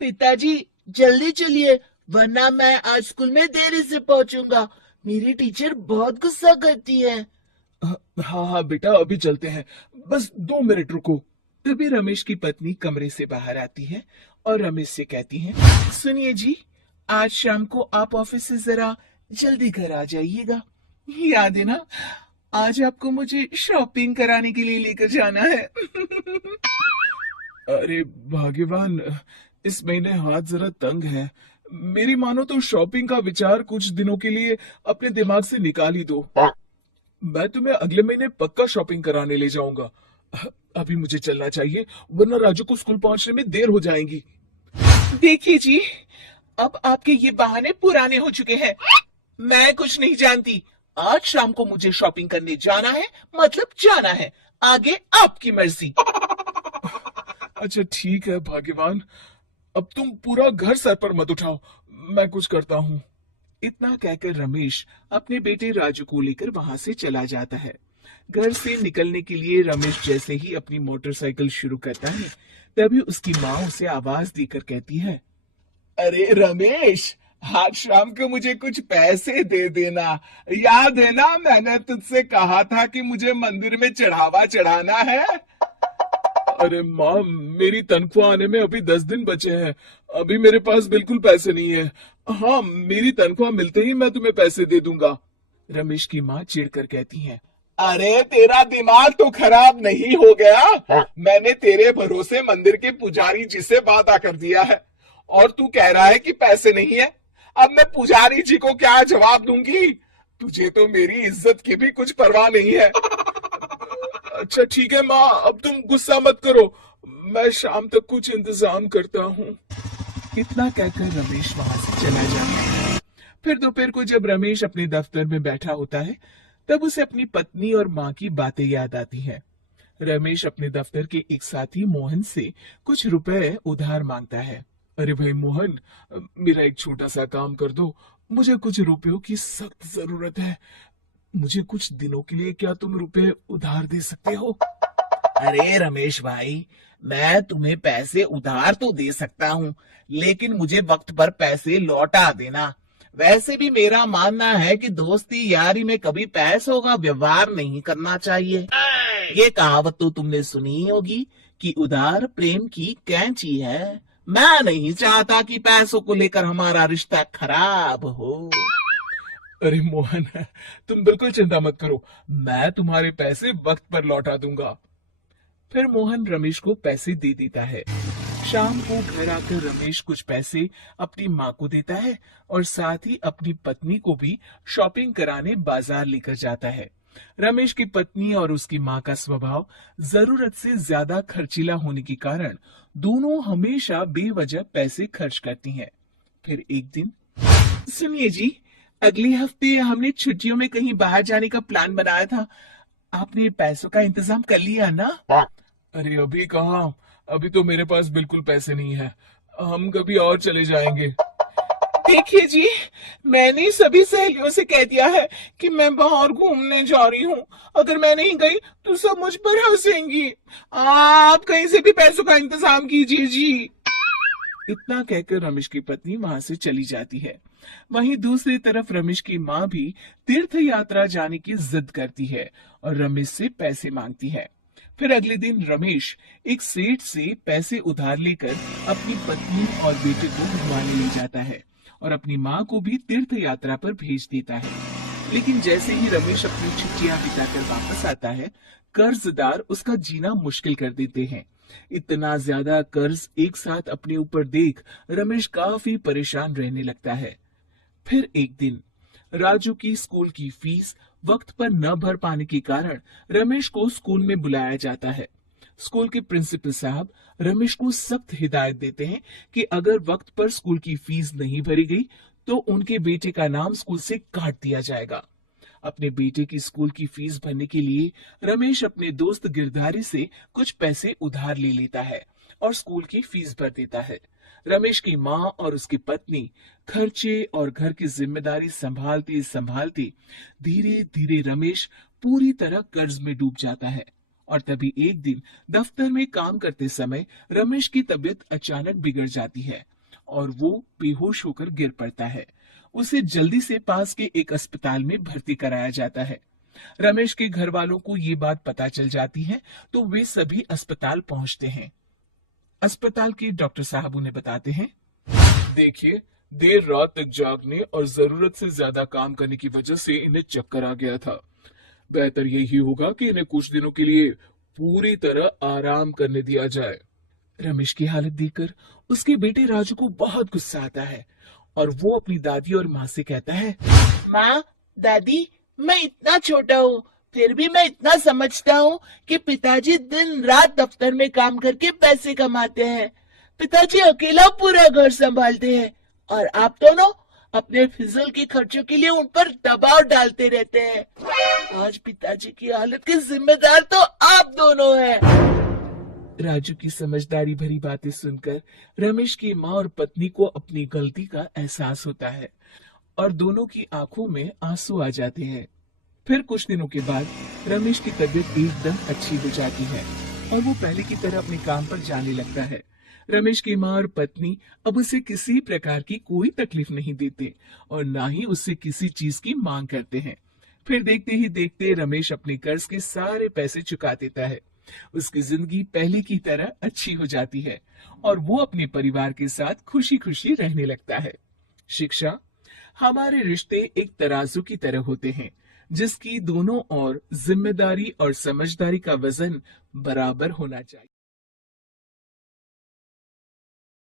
पिताजी, जल्दी चलिए, वरना मैं आज स्कूल में देरी से पहुंचूंगा। मेरी टीचर बहुत गुस्सा करती है। हाँ हाँ बेटा, अभी चलते हैं, बस 2 मिनट रुको। तभी रमेश की पत्नी कमरे से बाहर आती है और रमेश से कहती है, सुनिए जी, आज शाम को आप ऑफिस से जरा जल्दी घर आ जाइएगा। याद है ना, आज आपको मुझे शॉपिंग कराने के लिए लेकर जाना है। अरे भाग्यवान, इस महीने हाथ जरा तंग है। मेरी मानो तो शॉपिंग का विचार कुछ दिनों के लिए अपने दिमाग से निकाल ही दो। मैं तुम्हें अगले महीने पक्का शॉपिंग कराने ले जाऊंगा। अभी मुझे चलना चाहिए, वरना राजू को स्कूल पहुंचने में देर हो जाएगी। देखिए जी, अब आपके ये बहाने पुराने हो चुके हैं। मैं कुछ नहीं जानती। आज शाम को मुझे शॉपिंग करने जाना है, मतलब जाना है। आगे आपकी मर्जी। अच्छा ठीक है भाग्यवान, अब तुम पूरा घर सर पर मत उठाओ, मैं कुछ करता हूँ। इतना कहकर रमेश अपने बेटे राजू को लेकर वहां से चला जाता है। घर से निकलने के लिए रमेश जैसे ही अपनी मोटरसाइकिल शुरू करता है, तभी उसकी माँ उसे आवाज देकर कहती है, अरे रमेश, आज शाम को मुझे कुछ पैसे दे देना। याद है ना, मैंने तुझसे कहा था कि मुझे मंदिर में चढ़ावा चढ़ाना है। अरे माँ, मेरी तनख्वाह आने में अभी 10 दिन बचे हैं। अभी मेरे पास बिल्कुल पैसे नहीं है। हाँ, मेरी तनख्वाह मिलते ही मैं तुम्हें पैसे दे दूंगा। रमेश की माँ चिढ़कर कहती है, अरे तेरा दिमाग तो खराब नहीं हो गया? मैंने तेरे भरोसे मंदिर के पुजारी जी से वादा कर दिया है, और तू कह रहा है कि पैसे नहीं है। अब मैं पुजारी जी को क्या जवाब दूंगी? तुझे तो मेरी इज्जत की भी कुछ परवाह नहीं है। अच्छा ठीक है माँ, अब तुम गुस्सा मत करो, मैं शाम तक कुछ इंतजाम करता हूँ। इतना कहकर रमेश वहां से चला जाता है। फिर दोपहर को जब रमेश अपने दफ्तर में बैठा होता है, तब उसे अपनी पत्नी और माँ की बातें याद आती है। रमेश अपने दफ्तर के एक साथी मोहन से कुछ रुपए उधार मांगता है। अरे भाई मोहन, मेरा एक छोटा सा काम कर दो, मुझे कुछ रुपयों की सख्त जरूरत है। मुझे कुछ दिनों के लिए क्या तुम रुपए उधार दे सकते हो? अरे रमेश भाई, मैं तुम्हें पैसे उधार तो दे सकता हूँ, लेकिन मुझे वक्त पर पैसे लौटा देना। वैसे भी मेरा मानना है कि दोस्ती यारी में कभी पैसों का व्यवहार नहीं करना चाहिए। ये कहावत तो तुमने सुनी ही होगी कि उधार प्रेम की कैंची है। मैं नहीं चाहता कि पैसों को लेकर हमारा रिश्ता खराब हो। अरे मोहन, तुम बिल्कुल चिंता मत करो, मैं तुम्हारे पैसे वक्त पर लौटा दूंगा। फिर मोहन रमेश को पैसे दे देता है। शाम को घर आकर रमेश कुछ पैसे अपनी माँ को देता है और साथ ही अपनी पत्नी को भी शॉपिंग कराने बाजार लेकर जाता है। रमेश की पत्नी और उसकी माँ का स्वभाव जरूरत से ज्यादा खर्चीला होने के कारण दोनों हमेशा बेवजह पैसे खर्च करती हैं। फिर एक दिन, सुनिए जी, अगले हफ्ते हमने छुट्टियों में कहीं बाहर जाने का प्लान बनाया था। आपने पैसों का इंतजाम कर लिया ना? अरे अभी कहाँ, अभी तो मेरे पास बिल्कुल पैसे नहीं है। हम कभी और चले जाएंगे। देखिए जी, मैंने सभी सहेलियों से कह दिया है कि मैं बाहर घूमने जा रही हूँ। अगर मैं नहीं गई तो सब मुझ पर हंसेंगी। आप कहीं से भी पैसों का इंतजाम कीजिए जी। इतना कहकर रमेश की पत्नी वहां से चली जाती है। वहीं दूसरी तरफ रमेश की माँ भी तीर्थ यात्रा जाने की जिद करती है और रमेश से पैसे मांगती है। फिर अगले दिन रमेश एक सेठ से पैसे उधार लेकर अपनी पत्नी और बेटे को घुमाने ले जाता है और अपनी माँ को भी तीर्थ यात्रा पर भेज देता है। लेकिन जैसे ही रमेश अपनी छुट्टियां बिताकर वापस आता है, कर्जदार उसका जीना मुश्किल कर देते हैं। इतना ज्यादा कर्ज एक साथ अपने ऊपर देख रमेश काफी परेशान रहने लगता है। फिर एक दिन राजू की स्कूल की फीस वक्त पर न भर पाने के कारण रमेश को स्कूल में बुलाया जाता है। स्कूल के प्रिंसिपल साहब रमेश को सख्त हिदायत देते हैं कि अगर वक्त पर स्कूल की फीस नहीं भरी गई तो उनके बेटे का नाम स्कूल से काट दिया जाएगा। अपने बेटे की स्कूल की फीस भरने के लिए रमेश अपने दोस्त गिरधारी से कुछ पैसे उधार ले लेता है और स्कूल की फीस भर देता है। रमेश की माँ और उसकी पत्नी खर्चे और घर की जिम्मेदारी संभालते संभालते धीरे धीरे रमेश पूरी तरह कर्ज में डूब जाता है और तभी एक दिन दफ्तर में काम करते समय रमेश की तबीयत अचानक बिगड़ जाती है और वो बेहोश होकर गिर पड़ता है। उसे जल्दी से पास के एक अस्पताल में भर्ती कराया जाता है। रमेश के घर वालों को ये बात पता चल जाती है तो वे सभी अस्पताल पहुंचते हैं। अस्पताल के डॉक्टर साहब उन्हें बताते हैं, देखिए, देर रात तक जागने और जरूरत से ज्यादा काम करने की वजह से इन्हें चक्कर आ गया था। बेहतर यही होगा कि इन्हें कुछ दिनों के लिए पूरी तरह आराम करने दिया जाए। रमेश की हालत देखकर उसके बेटे राजू को बहुत गुस्सा आता है और वो अपनी दादी और माँ से कहता है, माँ, दादी, मैं इतना छोटा हूँ, फिर भी मैं इतना समझता हूँ कि पिताजी दिन रात दफ्तर में काम करके पैसे कमाते हैं। पिताजी अकेला पूरा घर संभालते हैं और आप दोनों अपने फिजूल के खर्चों के लिए उन पर दबाव डालते रहते हैं। आज पिताजी की हालत के जिम्मेदार तो आप दोनों हैं। राजू की समझदारी भरी बातें सुनकर रमेश की माँ और पत्नी को अपनी गलती का एहसास होता है और दोनों की आंखों में आंसू आ जाते हैं। फिर कुछ दिनों के बाद रमेश की तबीयत एकदम अच्छी हो जाती है और वो पहले की तरह अपने काम पर जाने लगता है। रमेश की माँ और पत्नी अब उसे किसी प्रकार की कोई तकलीफ नहीं देते और ना ही उससे किसी चीज की मांग करते हैं। फिर देखते ही देखते रमेश अपने कर्ज के सारे पैसे चुका देता है। उसकी जिंदगी पहले की तरह अच्छी हो जाती है और वो अपने परिवार के साथ खुशी खुशी रहने लगता है। शिक्षा, हमारे रिश्ते एक तराजू की तरह होते हैं जिसकी दोनों ओर जिम्मेदारी और समझदारी का वजन बराबर होना चाहिए।